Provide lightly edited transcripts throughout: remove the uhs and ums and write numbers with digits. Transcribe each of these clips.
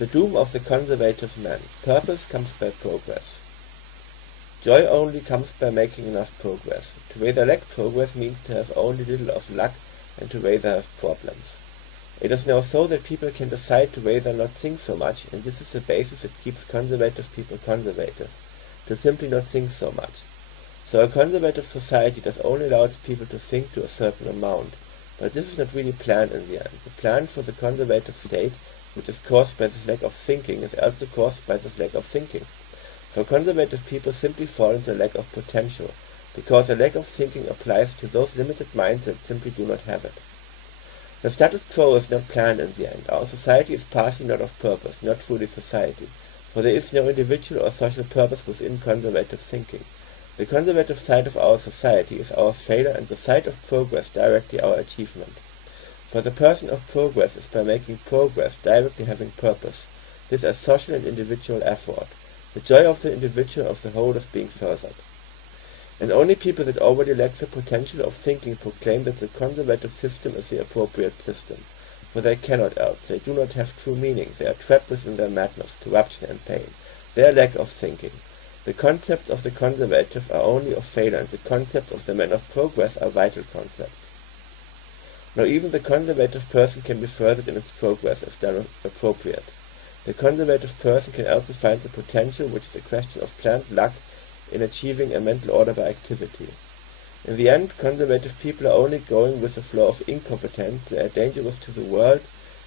The doom of the conservative man. Purpose comes by progress. Joy only comes by making enough progress. To rather lack progress means to have only little of luck and to rather have problems. It is now so that people can decide to rather not think so much, and this is the basis that keeps conservative people conservative, to simply not think so much. So a conservative society does only allow its people to think to a certain amount, but this is not really planned in the end. The plan for the conservative state, which is caused by this lack of thinking, is also caused by this lack of thinking. So conservative people simply fall into a lack of potential, because a lack of thinking applies to those limited minds that simply do not have it. The status quo is not planned in the end. Our society is partially not of purpose, not fully society, for there is no individual or social purpose within conservative thinking. The conservative side of our society is our failure, and the side of progress directly our achievement. For the person of progress is by making progress directly having purpose, this as social and individual effort. The joy of the individual of the whole is being furthered. And only people that already lack the potential of thinking proclaim that the conservative system is the appropriate system. For they cannot else, they do not have true meaning, they are trapped within their madness, corruption and pain, their lack of thinking. The concepts of the conservative are only of failure, and the concepts of the men of progress are vital concepts. Now even the conservative person can be furthered in its progress if done appropriate. The conservative person can also find the potential, which is a question of planned luck, in achieving a mental order by activity. In the end, conservative people are only going with the flow of incompetence, they are dangerous to the world,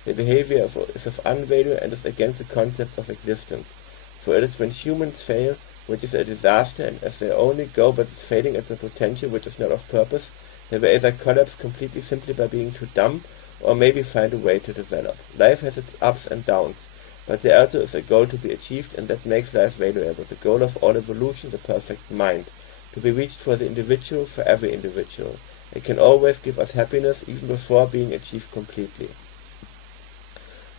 their behavior is of unvalue and is against the concepts of existence. For it is when humans fail, which is a disaster, and as they only go but failing at the potential which is not of purpose, they will either collapse completely simply by being too dumb, or maybe find a way to develop. Life has its ups and downs, but there also is a goal to be achieved, and that makes life valuable, the goal of all evolution, the perfect mind, to be reached for the individual, for every individual. It can always give us happiness, even before being achieved completely.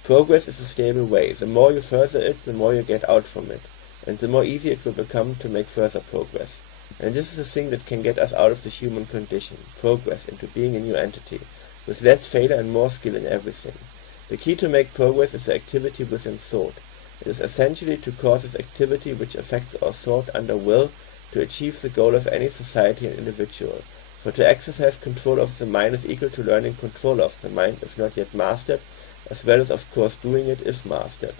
Progress is a stable way. The more you further it, the more you get out from it, and the more easy it will become to make further progress. And this is the thing that can get us out of the human condition, progress, into being a new entity, with less failure and more skill in everything. The key to make progress is the activity within thought. It is essentially to cause this activity which affects our thought under will to achieve the goal of any society and individual. For to exercise control of the mind is equal to learning control of the mind if not yet mastered, as well as of course doing it if mastered.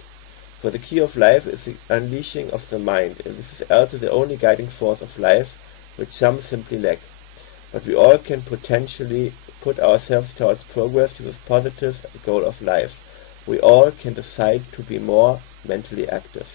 For the key of life is the unleashing of the mind, and this is also the only guiding force of life, which some simply lack. But we all can potentially put ourselves towards progress to this positive goal of life. We all can decide to be more mentally active.